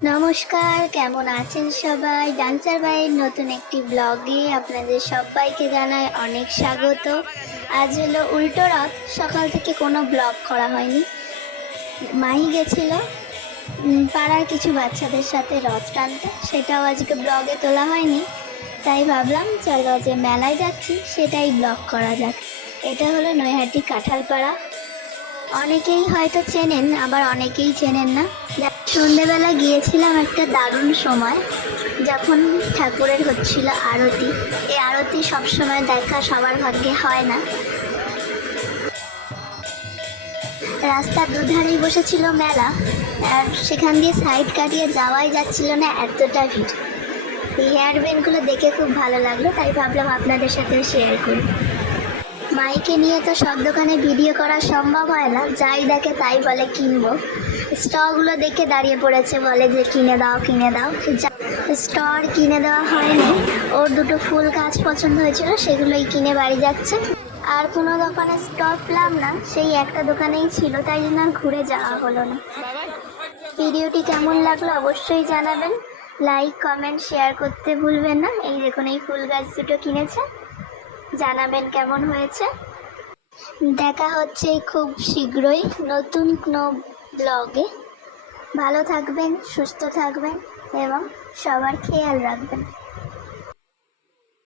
নমস্কার, কেমন আছেন সবাই? ডান্সার ভাইয়ের নতুন একটি ব্লগে আপনাদের সবাইকে জানাই অনেক স্বাগত। আজ হলো উল্টো রথ, সকাল থেকে কোনো ব্লগ করা হয়নি। মাহি গেছিল পাড়ার কিছু বাচ্চাদের সাথে রথ টানতে, সেটাও আজকে ব্লগে তোলা হয়নি। তাই ভাবলাম চলো যে মেলায় যাচ্ছি সেটাই ব্লগ করা যাক। এটা হলো নৈহাটি কাঁঠালপাড়া। অনেকেই হয়তো চেনেন, আবার অনেকেই চেনেন না। সন্ধেবেলা গিয়েছিলাম, একটা দারুণ সময়, যখন ঠাকুরের হচ্ছিল আরতি। এই আরতি সবসময় দেখা সবার ভাগ্যে হয় না। রাস্তার দুধারেই বসেছিল মেলা, আর সেখান দিয়ে সাইড কাটিয়ে যাওয়াই যাচ্ছিল না, এতটা ভিড়। এই হেয়ার ব্যান্ডগুলো দেখে খুব ভালো লাগলো, তাই ভাবলাম আপনাদের সাথেও শেয়ার করি। মাইকে নিয়ে তো সব দোকানে ভিডিও করা সম্ভব হয় না, যাই দেখে তাই বলে কিনবো। স্টলগুলো দেখে দাঁড়িয়ে পড়েছে, বলে যে কিনে দাও কিনে দাও। স্টল কিনে দেওয়া হয়নি, ওর দুটো ফুল গাছ পছন্দ হয়েছিল, সেগুলোই কিনে বাড়ি যাচ্ছে। আর কোনো দোকানে স্টল পেলাম না, সেই একটা দোকানেই ছিল, তাই জন্য আর ঘুরে যাওয়া হলো না। ভিডিওটি কেমন লাগলো অবশ্যই জানাবেন, লাইক কমেন্ট শেয়ার করতে ভুলবেন না। এই দেখুন, এই ফুল গাছ দুটো কিনেছে, জানাবেন কেমন হয়েছে। দেখা হচ্ছে খুব শীঘ্রই নতুন কোনো ব্লগে। ভালো থাকবেন, সুস্থ থাকবেন এবং সবার খেয়াল রাখবেন।